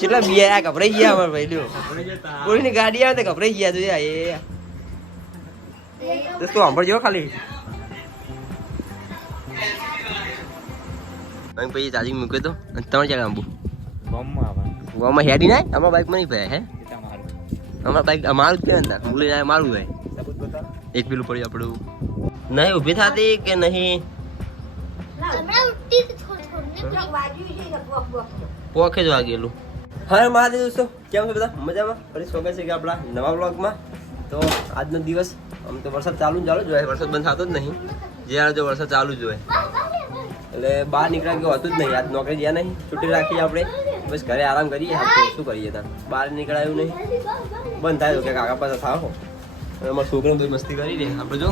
કેટલા બીયા આ ગભરાઈ ગયા અમાર ભાઈ લ્યો કોઈની ગાડી આવે તો ગભરાઈ ગયા જોઈએ એ. દોસ્તો સાંભળજો ખાલી? અહીં પછી ચાર્જિંગ મૂકે તો અને ત્રણ ચાર આંબુ. ગામમાં હેડી નાય અમારા બાઈકમાં નહીં ભાઈ હે? અમારા બાઈક અમારું જ કહેવાય ને ભૂલી મૂલી મારું ભાઈ. એક પેલું પડ્યું આપણું. નહીં ઊભી થતી કે નહીં? તો પોખે જ વાગેલું. હા મહાદેવ દોસ્તો કેમ છો બધા? મજામાં? ફરી સ્વાગત છે કે આપણા નવા બ્લોગમાં તો આજનો દિવસ આમ તો વરસાદ ચાલુ ચાલુ જ હોય. વરસાદ બંધ થતો જ નહીં. જ્યારે જો વરસાદ ચાલુ જ હોય. એટલે બહાર નીકળ્યા કે હોતું જ નહીં. આજ નોકરી ગયા નહીં. છૂટી રાખીએ આપણે. બસ ઘરે આરામ કરીએ. તો શું કરીએ ત્યાં બહાર નીકળાયું નહીં. બંધ થાય તો કે કાકા પાસે થાવ. અને અમારા છોકરો બધી મસ્તી કરી દે આપણે જો.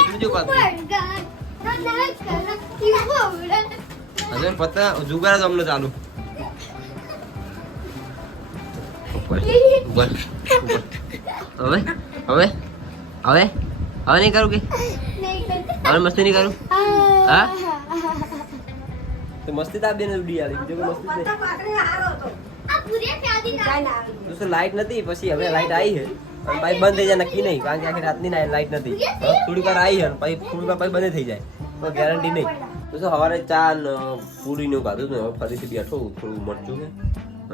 એટલું જો પાછું. હજુ પતા જુગાર જ અમને ચાલુ. ઉપર, ઉપર, ઉપર. હવે? હવે? હવે? હવે નહીં કરું કે? હવે મસ્તી નહીં કરું? હા? તો મસ્તી તા બેન ઉડી આવી. બીજો મસ્તી નહીં દોસ્તો લાઈટ નથી પછી હવે લાઈટ આવી છે. અને પાઇપ બંધ થઈ જાય નક્કી નહીં. કારણ કે આખી રાતની લાઈટ નથી. હવે થોડી વાર આવી છે પછી થોડી વાર પછી બંધ થઈ જાય. તો ગેરંટી નહીં. તો શું સવારે ચા ને પૂરી નું ખાધું ને હવે ફરીથી બેઠો થોડું મરચું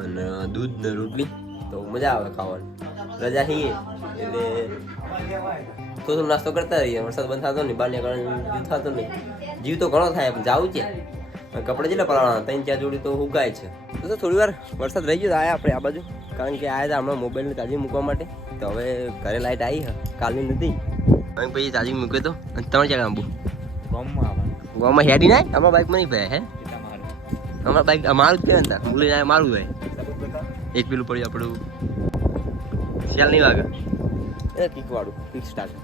અને દૂધ ને રોટલી. તો મજા આવે ખાવાની. રજા છીએ એટલે થોડો નાસ્તો કરતા રહીએ. વરસાદ બંધ થતો નહીં બાને કારણ જીવ થતો નહીં. જીવ તો ઘણો થાય પણ જાવું છે કપડે જેટલા પલાણા? ત્રણ ચાર જોડી તો ઉગાય છે. તો થોડી વાર વરસાદ રહી ગયો તો આયા આપણે આ બાજુ. કારણ કે આયા હતા હમણાં મોબાઈલને ચાર્જિંગ મૂકવા માટે. તો હવે ઘરે લાઇટ આવી હા કાલની નથી. અને પછી ચાર્જિંગ મૂક્યો તો. અને ત્રણ ચાર આંબુ. ગામમાં હેડી નાય? અમારા બાઈકમાં નહીં ભાઈ હે? અમારા બાઈક અમારું જ કહેવાય ને તાર. મૂલી મારું હોય. એક પેલું પડ્યું આપણું. શિયાળ નહીં વાગે એ કિક વાળું કિક સ્ટાર્ટ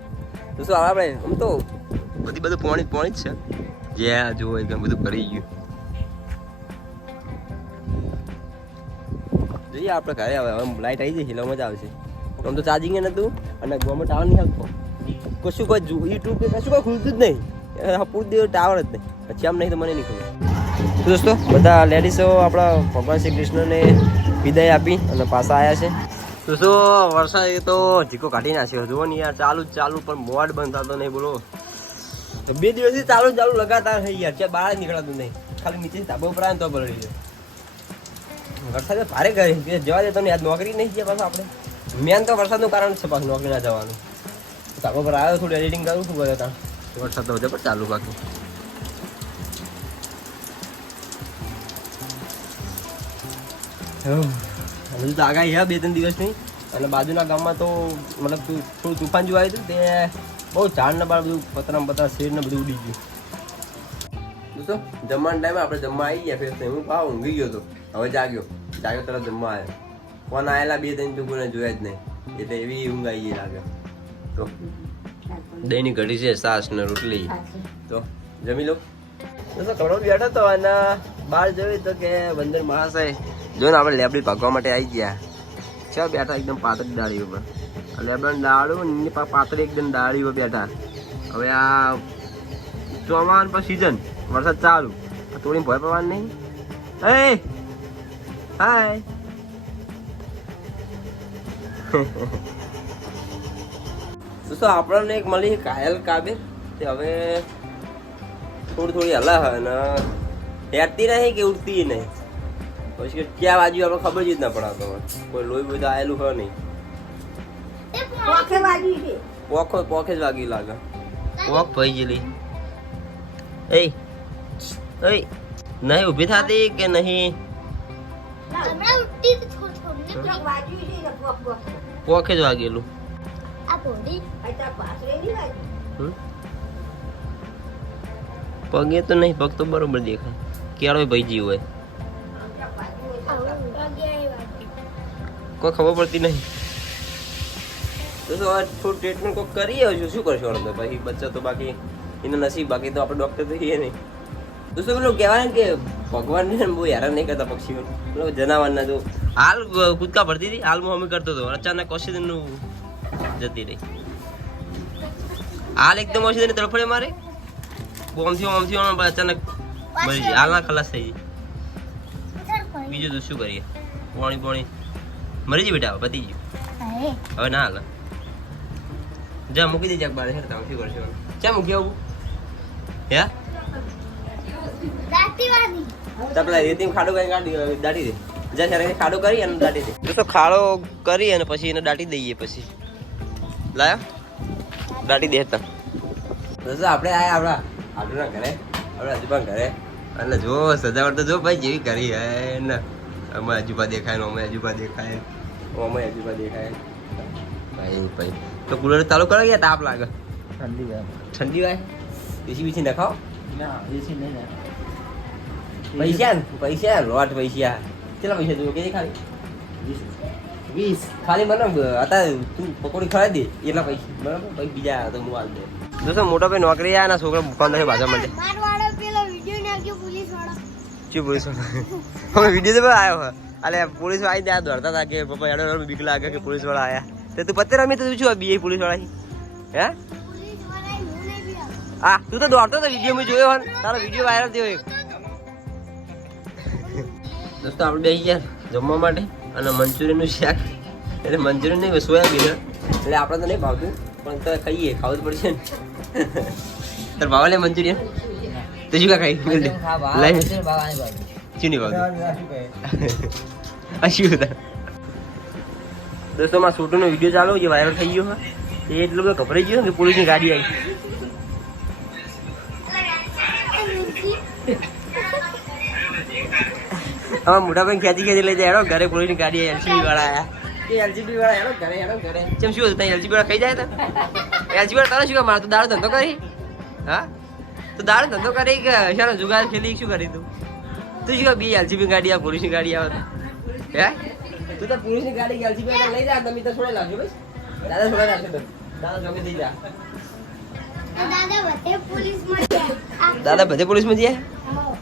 તો શું આપણે આમ તો બધી બધું પોણી પોણી જ છે. જો એકદમ બધું કરી ગયું. જોઈએ આપણે ઘરે હવે હવે લાઈટ આવી જશે એટલે મજા આવશે. આમ તો ચાર્જિંગ નતું અને ગોમાં ટાવર નહીં આવતો. કશું કોઈ યુટ્યુબ કે કશું કોઈ ખુલતું જ નહીં. પૂર દેવ ટાવર જ નહીં. પછી આમ નહીં તો મને નહીં ખબર. દોસ્તો બધા લેડીઝો આપણા ભગવાન શ્રી કૃષ્ણને વિદાય આપી અને પાછા આવ્યા છે. તો શું વરસાદ એ તો ઝીકો કાઢી નાખ્યો. જુઓ ને યાર ચાલુ ચાલુ પણ મોડ બંધ થતો નહીં બોલો. તો બે દિવસથી ચાલુ ચાલુ લગાતાર થઈ યાર છે બહાર નીકળતું નહીં. ખાલી નીચે ધાબો ઉપર તો બળી ગયો. વરસાદ ભારે કરે જવા દે તમને યાદ નોકરી નહીં છે પાછું આપણે? મેન તો વરસાદનું કારણ છે પાછું નોકરી ના જવાનું. ધાબો પર આવ્યો થોડું એડિટિંગ કરું શું કરે ત્યાં? વરસાદ તો જબર ચાલુ બાકી. હજુ તો આગાહી છે બે ત્રણ દિવસની. અને બાજુના ગામમાં તો મતલબ થોડું તુફાન જેવું આવ્યું હતું તે બહુ ઝાડ ને બાળ બધું પતરા પતરા શેર ને બધું ઉડી ગયું. દોસ્તો, જમવાના ટાઈમે આપણે જમવા આવી ગયા ફેર હું પાવ ઊંઘી ગયો હતો હવે જાગ્યો. જાગ્યો તરત જમવા આવ્યો. ફોન આવેલા બે ત્રણ તો જોયા જ નહીં. એટલે એવી ઊંઘ આવી ગઈ લાગે. તો દહીંની ઘડી છે સાસ ને રોટલી. તો જમી લો. દોસ્તો કરોડ બેઠો તો અને બહાર જોયું તો કે બંદર માણસે જો ને આપણે લેબડી ભાગવા માટે આવી ગયા. છે બેઠા એકદમ પાતળી ડાળી ઉપર લેબડાની ડાળું ને પાતળી એકદમ ડાળી ઉપર બેઠા. હવે આ ચોમાન પર સીઝન વરસાદ ચાલુ. થોડી ભય પડવાનું નહીં. એ! હાય! દોસ્તો આપણને એક મળી કાયલ કાબે તે હવે થોડી થોડી હલા અને હેરતી નહીં કે ઉડતી નહીં? પછી કે ક્યાં બાજુ આપણે ખબર જ ના પડાતો હોય કોઈ લોહી બોઈ તો આવેલું હોય નહીં. પોખો પોખે જ વાગી લાગે. પોખ ભાઈ જેલી એ એ નહીં ઊભી થતી કે નહીં? પોખે જ વાગેલું. હમ? પગે તો નહીં પગ તો બરોબર દેખાય. કેળો ભાઈ હોય. કોઈ ખબર પડતી નહીં. તો શું આ થોડું ટ્રીટમેન્ટ કોઈ કરી આવશું શું કરશો હવે તો? પછી બચ્ચા તો બાકી એના નસીબ બાકી તો આપણે ડૉક્ટર તો છીએ નહીં. તો શું પેલું કહેવાય ને કે ભગવાનને બહુ હેરાન નહીં કરતા પક્ષીઓ. પેલો જનાવરના જો હાલ કૂદકા ભરતી હતી હાલમાં અમે કરતો હતો. અચાનક ઓક્સિજનનું જતી રહી. હાલ એકદમ ઓક્સિજન તડફડે મારે. બોમથી ઓમથી ઓમ અચાનક મરી જાય હાલ ખલાસ થઈ જાય બીજું તો શું કરીએ? પાણી પાણી. મરી જી બેટા પતી ગયું. હવે ના હાલ. જા મૂકી દેજે બાર હેર તમે શું કરશો? ચા મૂકી આવું? હે? દાંતીવાની તો પેલા રેતીમ ખાડો કરી કાઢી દાટી દે. જા ત્યારે ખાડો કરી અને દાટી દે. દોસ્તો ખાડો કરી અને પછી એને દાટી દઈએ પછી. લાયા? દાટી દે તા દોસ્તો આપણે આયા આપણા આપણા ઘરે આપણા અજુબા ઘરે. અને જો સજાવટ તો જો ભાઈ જેવી કરી હે ને. અમે અજુબા દેખાય અમે અજુબા દેખાય. અમે અજુબા દેખાય. ભાઈ ભાઈ. તો કુલર ચાલુ કરો ગયા તાપ લાગે? ઠંડી હોય ઠંડી વાય બીસી બીસી નખાવ? ના એસી નહીં પૈસા ને પૈસા લોટ પૈસા. કેટલા પૈસા જોવે કે ખાલી? વીસ. ખાલી મને અત્યારે તું પકોડી ખવાઈ દે એટલા પૈસા. બરાબર? પછી બીજા તો હું દે. દોસ્તો મોટા ભાઈ નોકરી આયા ના છોકરા ભૂખા નથી ભાષા માટે માર વાળો પેલો વિડિયો નાખ્યો પોલીસ વાળો શું પોલીસ અમે વીડિયો તો આવ્યો અલે પોલીસ આવી ત્યાં દોડતા હતા કે પપ્પા એડો બીક લાગે કે પોલીસવાળા આવ્યા તે તું પત્તે રમી તો શું બીએ પોલીસવાળા હે? હું? તું તો દોડતો હતો વીડિયો મેં જોયો હોય તારો વીડિયો વાયરલ થયો એક. દોસ્તો, આપણે બે ગયા જમવા માટે અને મંચુરિયનનું શાક. એટલે મંચુરિયન નહીં સોયાબીન એટલે આપણે તો નહીં ભાવતું, પણ તો ખાઈએ, ખાવું જ પડશે ને. તાર ભાવ લે મંચુરિયન? તો શું કા ખાઈ લઈ શું નહીં ભાવતું આ હતા? દોસ્તો માં શૂટનો વીડિયો ચાલુ જે વાયરલ થઈ ગયો એ એટલો બધો ગભરાઈ ગયો કે પોલીસની ગાડી આવી. અમારા મોટાભાઈ ખેંચી ખેંચી લઈ જાય ઘરે ઘરે પોલીસની ગાડી એલસીબી વાળા આયા. એ એલસીબી વાળા હેડો ઘરે હેડો ઘરે. ચમ શું હતું? ત્યાં એલસીબી વાળા ખાઈ જાય તો? એલજીબી વાળા તારે શું કામ મારે તો દાડો ધંધો કરી? હા? તું દાડો ધંધો કરી કે શાનો જુગાર ખેલી શું કરી તું? તું શું બી એલજીબી ગાડી આ પોલીસની ગાડી આવે હે? તું તો પોલીસની ગાડી એલજીબી લઈ જા તમે તો છોડે લાવજો ભાઈ. દાદા છોડે લાવજો દાદા જોગે દઈ જા. દાદા બધે પોલીસમાં ગયા. કેટલા બધે પોલીસમાં જઈએ હા.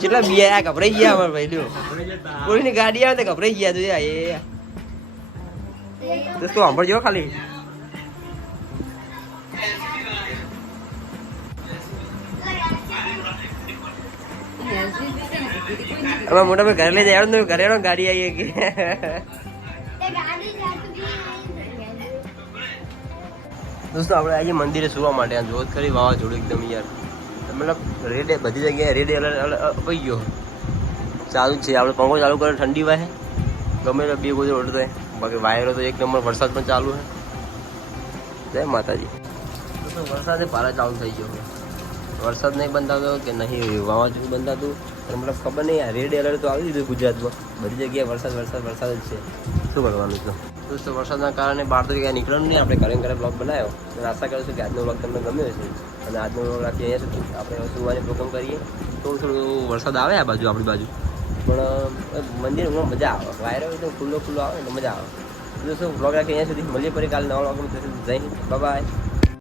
કેટલા બિયા ગભરાઈ ગયા અમારા ભાઈ લ્યો પોલીસની ગાડી આવે તો ગભરાઈ ગયા તું એ તો સાંભળજો ખાલી? હવે મોટા ભાઈ ઘરે લઈ જાય ને ઘરે ગાડી આવી કે. દોસ્તો, આપણે આજે મંદિરે સુવા માટે જોત કરી વાવાઝોડું એકદમ યાર. મતલબ રેડે બધી જગ્યાએ રેડે અપાઈ ગયો. ચાલુ છે, આપણે પંખો ચાલુ કરે ઠંડી વાહે. ગમે તે બે ગોજર ઓર્ડર રહે બાકી વાયરો તો એક નંબર, વરસાદ પણ ચાલુ છે જય માતાજી. વરસાદે પારા ચાલુ થઈ ગયો. વરસાદ નહીં બંધાતો કે નહીં, વાવાઝોડું બંધાતું. અને મતલબ ખબર નહીં આ રેડ એલર્ટ તો આવી દીધું ગુજરાતમાં. બધી જગ્યાએ વરસાદ વરસાદ વરસાદ જ છે. શું કરવાનું છે? દોસ્તો, વરસાદના કારણે બહાર તો ક્યાંય નીકળવાનું નહીં. આપણે ઘરે ઘરે બ્લોગ બનાવ્યો. અને આશા કરું છું કે આજનો બ્લોગ તમને ગમ્યો હશે. અને આજનો બ્લોગ રાખીએ અહીંયા સુધી. આપણે સુવાની પ્રોગ્રામ કરીએ. થોડું થોડું વરસાદ આવે આ બાજુ, આપણી બાજુ. પણ મંદિરમાં મજા આવે. વાયરો એકદમ ખુલ્લો ખુલ્લો આવે ને મજા આવે. દોસ્તો બ્લોગ રાખીએ અહીંયા સુધી. મળીએ ફરી કાલે નવા બ્લોગમાં જય બાય